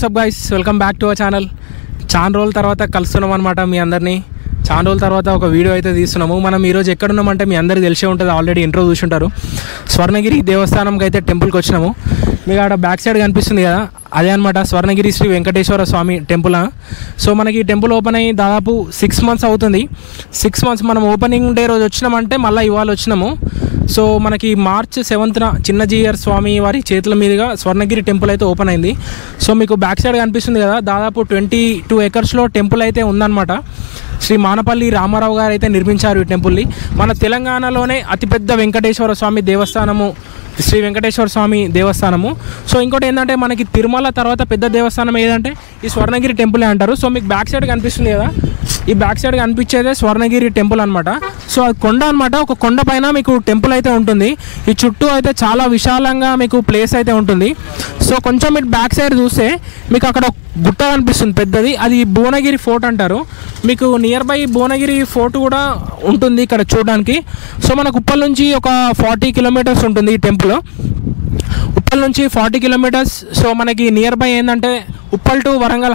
WhatsApp guys, welcome back to our channel. చాలా రోజుల తర్వాత కలుస్తున్నాం అనమాట. మీ అందరినీ చాలా రోజుల తర్వాత ఒక వీడియో అయితే తీస్తున్నాము. మనం ఈరోజు ఎక్కడున్నామంటే మీ అందరికీ తెలిసే ఉంటుంది, ఆల్రెడీ ఇంట్రో చూసుంటారు. స్వర్ణగిరి దేవస్థానంకి అయితే టెంపుల్కి వచ్చినాము. మీకు అక్కడ బ్యాక్ సైడ్ కనిపిస్తుంది కదా, అదే అనమాట స్వర్ణగిరి శ్రీ వెంకటేశ్వర స్వామి టెంపుల్. సో మనకి టెంపుల్ ఓపెన్ అయ్యి దాదాపు 6 months అవుతుంది. 6 months మనం ఓపెనింగ్ డే రోజు వచ్చినామంటే మళ్ళీ ఇవాళ వచ్చినాము. సో మనకి March 7th చిన్నజీయర్ స్వామి వారి చేతుల మీదుగా స్వర్ణగిరి టెంపుల్ అయితే ఓపెన్ అయింది. సో మీకు బ్యాక్ సైడ్ కనిపిస్తుంది కదా, దాదాపు 22 acres టెంపుల్ అయితే ఉందన్నమాట. శ్రీ మానపల్లి రామారావు గారు అయితే నిర్మించారు ఈ టెంపుల్ని. మన తెలంగాణలోనే అతిపెద్ద వెంకటేశ్వర స్వామి దేవస్థానము శ్రీ వెంకటేశ్వర స్వామి దేవస్థానము. సో ఇంకోటి ఏంటంటే మనకి తిరుమల తర్వాత పెద్ద దేవస్థానం ఏదంటే ఈ స్వర్ణగిరి టెంపులే అంటారు. సో మీకు బ్యాక్ సైడ్ కనిపిస్తుంది కదా, ఈ బ్యాక్ సైడ్ కనిపించేదే స్వర్ణగిరి టెంపుల్ అనమాట. సో అది కొండ అనమాట, ఒక కొండ పైన మీకు టెంపుల్ అయితే ఉంటుంది. ఈ చుట్టూ అయితే చాలా విశాలంగా మీకు ప్లేస్ అయితే ఉంటుంది. సో కొంచెం మీరు బ్యాక్ సైడ్ చూస్తే మీకు అక్కడ గుట్ట కనిపిస్తుంది పెద్దది, అది భువనగిరి ఫోర్ట్ అంటారు. మీకు నియర్ బై భువనగిరి ఫోర్ట్ కూడా ఉంటుంది ఇక్కడ చూడడానికి. సో మనకు ఉప్పల్ నుంచి ఒక 40 kilometers ఉంటుంది ఈ టెంపుల్. ఉప్పల్ నుంచి 40 kilometers. సో మనకి నియర్ బై ఏంటంటే ఉప్పల్ టు వరంగల్